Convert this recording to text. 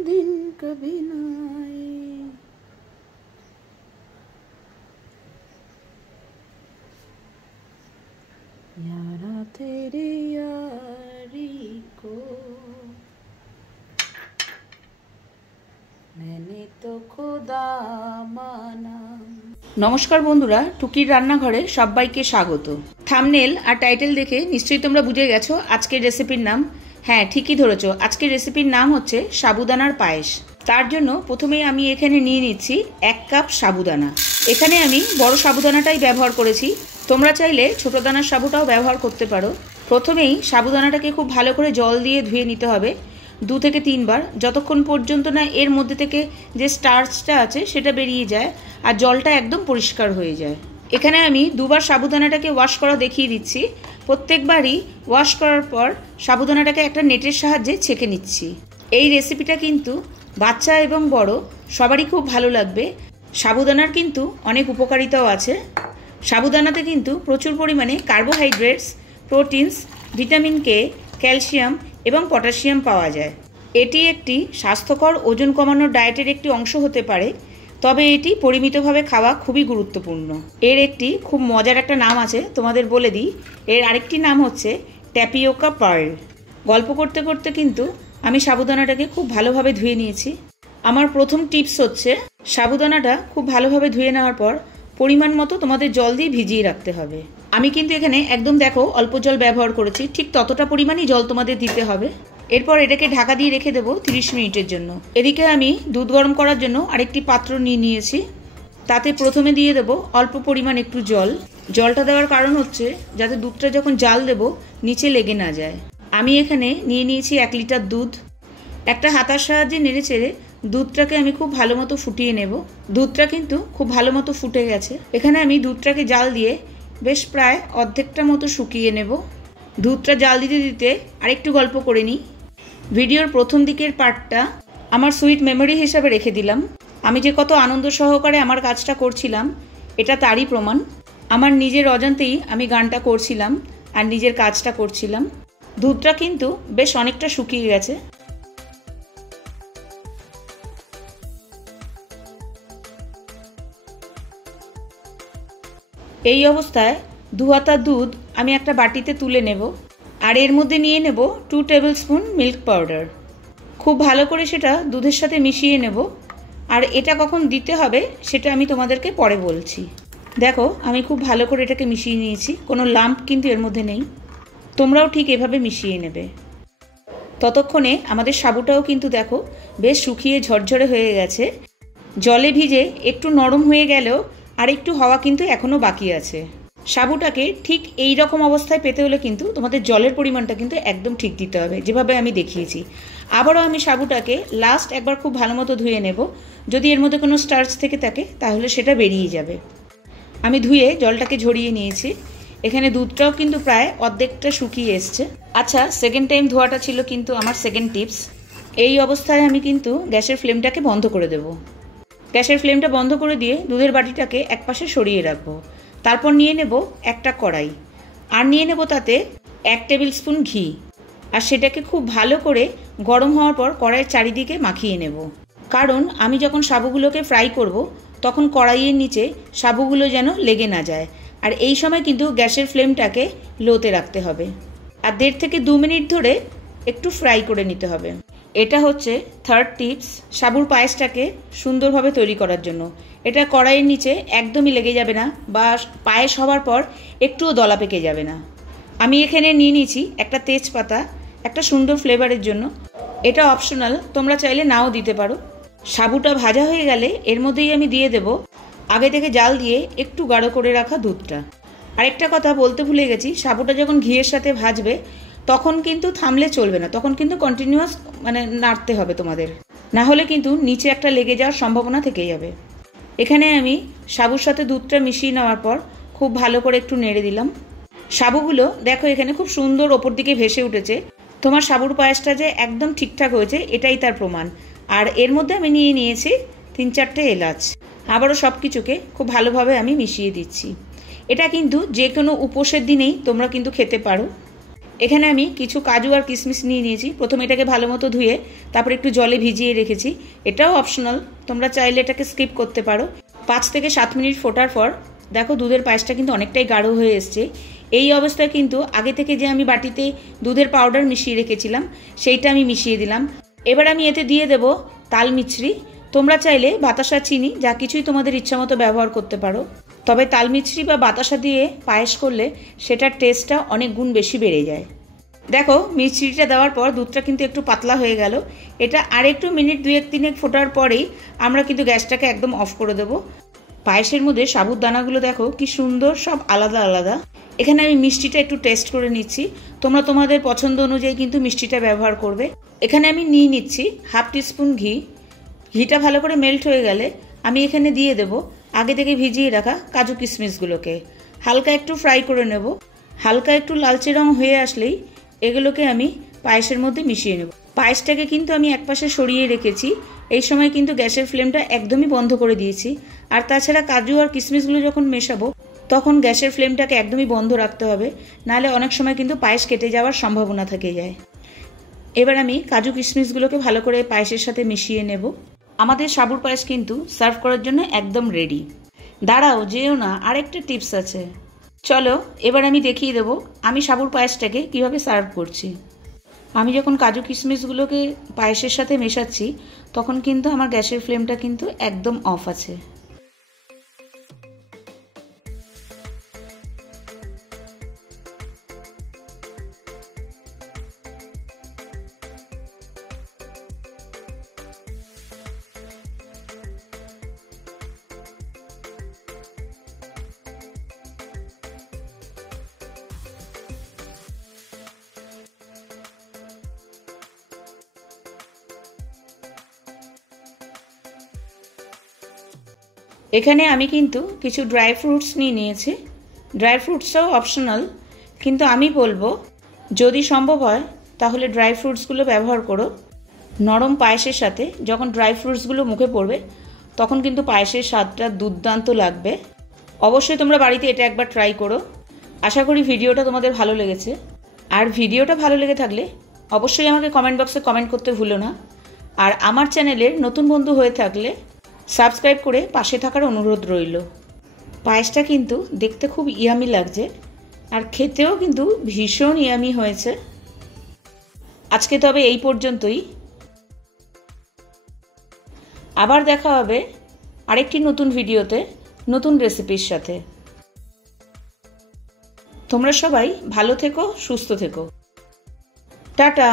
दिन कभी ना आए। यारा तेरे यारी को मैंने तो खुदा माना। नमस्कार बंधुरा, टुकिर रान्नाघरे सबाइके स्वागत। थामनेल और टाइटेल देखे निश्चयई तोमरा बुझे गेছো आजकेर रेसिपिर नाम। हाँ, ठीकই ধরেছো। আজকের রেসিপির নাম হচ্ছে সাবুদানার পায়েস। তার জন্য প্রথমেই আমি এখানে নিয়ে নিচ্ছি 1 কাপ সাবুদানা। এখানে আমি বড় সাবুদানাটাই ব্যবহার করেছি, তোমরা চাইলে ছোট দানার সাবুটাও ব্যবহার করতে পারো। প্রথমেই সাবুদানাটাকে খুব ভালো করে জল দিয়ে ধুয়ে নিতে হবে 2 থেকে 3 বার, যতক্ষণ পর্যন্ত না এর মধ্যে থেকে যে স্টার্চটা আছে সেটা বেরিয়ে যায় আর জলটা একদম পরিষ্কার হয়ে যায়। এখানে আমি 2 বার সাবুদানাটাকে ওয়াশ করা দেখিয়ে দিচ্ছি। প্রত্যেকবারই ওয়াশ করার পর সাবুদানাটাকে একটা নেটের সাহায্যে ছেঁকে নিচ্ছি। এই রেসিপিটা কিন্তু বাচ্চা এবং বড় সবারই খুব ভালো লাগবে। সাবুদানার কিন্তু অনেক উপকারিতাও আছে। সাবুদানাতে কিন্তু প্রচুর পরিমাণে carbohydrates, proteins, vitamin K, calcium এবং পটাশিয়াম পাওয়া যায়। এটি একটি স্বাস্থ্যকর ওজন কমানোর ডায়েটের একটি অংশ হতে পারে, তবে এটি পরিমিতভাবে খাওয়া খুবই গুরুত্বপূর্ণ। এর একটি খুব মজার একটা নাম আছে, তোমাদের বলে দিই। এর আরেকটি নাম হচ্ছে ট্যাপিওকা পার্ল। গল্প করতে করতে কিন্তু আমি সাবুদানাটাকে খুব ভালোভাবে ধুয়ে নিয়েছি। আমার প্রথম টিপস হচ্ছে সাবুদানাটা খুব ভালোভাবে ধুয়ে নেওয়ার পর পরিমাণ মতো তোমাদের জল দিয়ে ভিজিয়ে রাখতে হবে। আমি কিন্তু এখানে একদম দেখো অল্প জল ব্যবহার করেছি, ঠিক ততটা পরিমাণই জল তোমাদের দিতে হবে। এরপর এটাকে ঢাকা দিয়ে রেখে দেবো 30 মিনিটের জন্য। এদিকে আমি দুধ গরম করার জন্য আরেকটি পাত্র নিয়ে নিয়েছি। তাতে প্রথমে দিয়ে দেবো অল্প পরিমাণ একটু জল। জলটা দেওয়ার কারণ হচ্ছে যাতে দুধটা যখন জাল দেবো নিচে লেগে না যায়। আমি এখানে নিয়ে নিয়েছি 1 লিটার দুধ। একটা হাতার সাহায্যে নেড়ে চেড়ে দুধটাকে আমি খুব ভালো মতো ফুটিয়ে নেব। দুধটা কিন্তু খুব ভালো মতো ফুটে গেছে। এখানে আমি দুধটাকে জাল দিয়ে বেশ প্রায় অর্ধেকটা মতো শুকিয়ে নেব। দুধটা জাল দিতে দিতে আরেকটু গল্প করে নিই। ভিডিওর প্রথম দিকের পার্টটা আমার সুইট মেমোরি হিসাবে রেখে দিলাম। আমি যে কত আনন্দ সহকারে আমার কাজটা করছিলাম এটা তারই প্রমাণ। আমার নিজের অজান্তেই আমি গানটা করছিলাম আর নিজের কাজটা করছিলাম। দুধটা কিন্তু বেশ অনেকটা শুকিয়ে গেছে। এই অবস্থায় 2 হাতা দুধ আমি একটা বাটিতে তুলে নেব আর এর মধ্যে নিয়ে নেব 2 টেবিল স্পুন মিল্ক পাউডার। খুব ভালো করে সেটা দুধের সাথে মিশিয়ে নেব। আর এটা কখন দিতে হবে সেটা আমি তোমাদেরকে পরে বলছি। দেখো আমি খুব ভালো করে এটাকে মিশিয়ে নিয়েছি, কোনো লাম্প কিন্তু এর মধ্যে নেই। তোমরাও ঠিক এভাবে মিশিয়ে নেবে। ততক্ষণে আমাদের সাবুটাও কিন্তু দেখো বেশ শুকিয়ে ঝরঝরে হয়ে গেছে। জলে ভিজে একটু নরম হয়ে গেলেও আর একটু হওয়া কিন্তু এখনও বাকি আছে। সাবুটাকে ঠিক এই রকম অবস্থায় পেতে হলে কিন্তু তোমাদের জলের পরিমাণটা কিন্তু একদম ঠিক দিতে হবে, যেভাবে আমি দেখিয়েছি। আবারও আমি সাবুটাকে লাস্ট একবার খুব ভালো মতো ধুয়ে নেব। যদি এর মধ্যে কোনো স্টার্চ থেকে থাকে তাহলে সেটা বেরিয়ে যাবে। আমি ধুয়ে জলটাকে ঝরিয়ে নিয়েছি। এখানে দুধটাও কিন্তু প্রায় অর্ধেকটা শুকিয়ে এসছে। আচ্ছা, সেকেন্ড টাইম ধোয়াটা ছিল কিন্তু আমার সেকেন্ড টিপস। এই অবস্থায় আমি কিন্তু গ্যাসের ফ্লেমটাকে বন্ধ করে দেব। গ্যাসের ফ্লেমটা বন্ধ করে দিয়ে দুধের বাটিটাকে একপাশে সরিয়ে রাখবো। তারপর নিয়ে নেব একটা কড়াই আর নিয়ে নেব তাতে 1 টেবিল স্পুন ঘি। আর সেটাকে খুব ভালো করে গরম হওয়ার পর কড়াইয়ের চারিদিকে মাখিয়ে নেব। কারণ আমি যখন সাবুগুলোকে ফ্রাই করব তখন কড়াইয়ের নিচে সাবুগুলো যেন লেগে না যায়। আর এই সময় কিন্তু গ্যাসের ফ্লেমটাকে লোতে রাখতে হবে আর 1.5 থেকে 2 মিনিট ধরে একটু ফ্রাই করে নিতে হবে। এটা হচ্ছে থার্ড টিপস সাবুর পায়েসটাকে সুন্দরভাবে তৈরি করার জন্য। এটা কড়াইয়ের নিচে একদমই লেগে যাবে না বা পায়েস হওয়ার পর একটুও দলা পেকে যাবে না। আমি এখানে নিয়ে নিয়েছি একটা তেজপাতা, একটা সুন্দর ফ্লেভারের জন্য। এটা অপশনাল, তোমরা চাইলে নাও দিতে পারো। সাবুটা ভাজা হয়ে গেলে এর মধ্যেই আমি দিয়ে দেব আগে থেকে জাল দিয়ে একটু গাঢ় করে রাখা দুধটা। আরেকটা কথা বলতে ভুলে গেছি, সাবুটা যখন ঘিয়ের সাথে ভাজবে তখন কিন্তু থামলে চলবে না, তখন কিন্তু কন্টিনিউয়াস নাড়তে হবে তোমাদের, না হলে কিন্তু নিচে একটা লেগে যাওয়ার সম্ভাবনা থেকে যাবে। এখানে আমি সাবুর সাথে দুধটা মিশিয়ে নেওয়ার পর খুব ভালো করে একটু নেড়ে দিলাম। সাবুগুলো দেখো এখানে খুব সুন্দর ওপর দিকে ভেসে উঠেছে। তোমার সাবুর পায়েসটা যে একদম ঠিকঠাক হয়েছে এটাই তার প্রমাণ। আর এর মধ্যে আমি নিয়ে নিয়েছি 3-4টে এলাচ। আবারও সব কিছুকে খুব ভালোভাবে আমি মিশিয়ে দিচ্ছি। এটা কিন্তু যে কোনো উপোসের দিনেই তোমরা কিন্তু খেতে পারো। এখানে আমি কিছু কাজু আর কিশমিশ নিয়ে নিয়েছি। প্রথমে এটাকে ভালো মতো ধুয়ে তারপর একটু জলে ভিজিয়ে রেখেছি। এটাও অপশনাল, তোমরা চাইলে এটাকে স্কিপ করতে পারো। 5 থেকে 7 মিনিট ফোটার পর দেখো দুধের পায়েসটা কিন্তু অনেকটাই গাঢ় হয়ে এসছে। এই অবস্থায় কিন্তু আগে থেকে যে আমি বাটিতে দুধের পাউডার মিশিয়ে রেখেছিলাম সেইটা আমি মিশিয়ে দিলাম। এবার আমি এতে দিয়ে দেব তাল মিছরি। তোমরা চাইলে বাতাসা, চিনি যা কিছুই তোমাদের ইচ্ছামতো ব্যবহার করতে পারো। তবে তাল মিছরি বা বাতাসা দিয়ে পায়েস করলে সেটার টেস্টটা অনেক গুণ বেশি বেড়ে যায়। দেখো মিছরিটা দেওয়ার পর দুধটা কিন্তু একটু পাতলা হয়ে গেল। এটা আর একটু মিনিট 2-3 ফোটার পরেই আমরা কিন্তু গ্যাসটাকে একদম অফ করে দেবো। পায়েসের মধ্যে সাবুদানাগুলো দেখো কি সুন্দর, সব আলাদা আলাদা। এখানে আমি মিষ্টিটা একটু টেস্ট করে নিচ্ছি। তোমরা তোমাদের পছন্দ অনুযায়ী কিন্তু মিষ্টিটা ব্যবহার করবে। এখানে আমি নিয়ে নিচ্ছি 1/2 টিস্পুন ঘি। ঘিটা ভালো করে মেল্ট হয়ে গেলে আমি এখানে দিয়ে দেব আগে থেকে ভিজিয়ে রাখা কাজু কিশমিশগুলোকে। হালকা একটু ফ্রাই করে নেব। হালকা একটু লালচে রং হয়ে আসলেই এগুলোকে আমি পায়েসের মধ্যে মিশিয়ে নেব। পায়েসটাকে কিন্তু আমি একপাশে সরিয়ে রেখেছি। এই সময় কিন্তু গ্যাসের ফ্লেমটা একদমই বন্ধ করে দিয়েছি। আর তাছাড়া কাজু আর কিশমিশগুলো যখন মেশাবো তখন গ্যাসের ফ্লেমটাকে একদমই বন্ধ রাখতে হবে, নাহলে অনেক সময় কিন্তু পায়েস কেটে যাওয়ার সম্ভাবনা থেকে যায়। এবার আমি কাজু কিশমিশগুলোকে ভালো করে পায়েসের সাথে মিশিয়ে নেব। আমাদের সাবুর পায়েস কিন্তু সার্ভ করার জন্য একদম রেডি। দাঁড়াও, যেও না, আরেকটা টিপস আছে। চলো এবার আমি দেখিয়ে দেবো আমি সাবুর পায়েসটাকে কিভাবে সার্ভ করছি। আমি যখন কাজু কিশমিশগুলোকে পায়েসের সাথে মেশাচ্ছি তখন কিন্তু আমার গ্যাসের ফ্লেমটা কিন্তু একদম অফ আছে। এখানে আমি কিন্তু কিছু ড্রাই ফ্রুটস নিয়ে নিয়েছি। ড্রাই ফ্রুটসটাও অপশনাল, কিন্তু আমি বলবো যদি সম্ভব হয় তাহলে ড্রাই ফ্রুটসগুলো ব্যবহার করো। নরম পায়েসের সাথে যখন ড্রাই ফ্রুটসগুলো মুখে পড়বে তখন কিন্তু পায়েসের স্বাদটা দুর্দান্ত লাগবে। অবশ্যই তোমরা বাড়িতে এটা একবার ট্রাই করো। আশা করি ভিডিওটা তোমাদের ভালো লেগেছে। আর ভিডিওটা ভালো লেগে থাকলে অবশ্যই আমাকে কমেন্ট বক্সে কমেন্ট করতে ভুলো না। আর আমার চ্যানেলের নতুন বন্ধু হয়ে থাকলে সাবস্ক্রাইব করে পাশে থাকার অনুরোধ রইল। পায়েসটা কিন্তু দেখতে খুব ইয়ামি লাগছে আর খেতেও কিন্তু ভীষণ ইয়ামি হয়েছে। আজকে তবে এই পর্যন্তই। আবার দেখা হবে আরেকটি নতুন ভিডিওতে নতুন রেসিপির সাথে। তোমরা সবাই ভালো থেকো, সুস্থ থেকো। টাটা।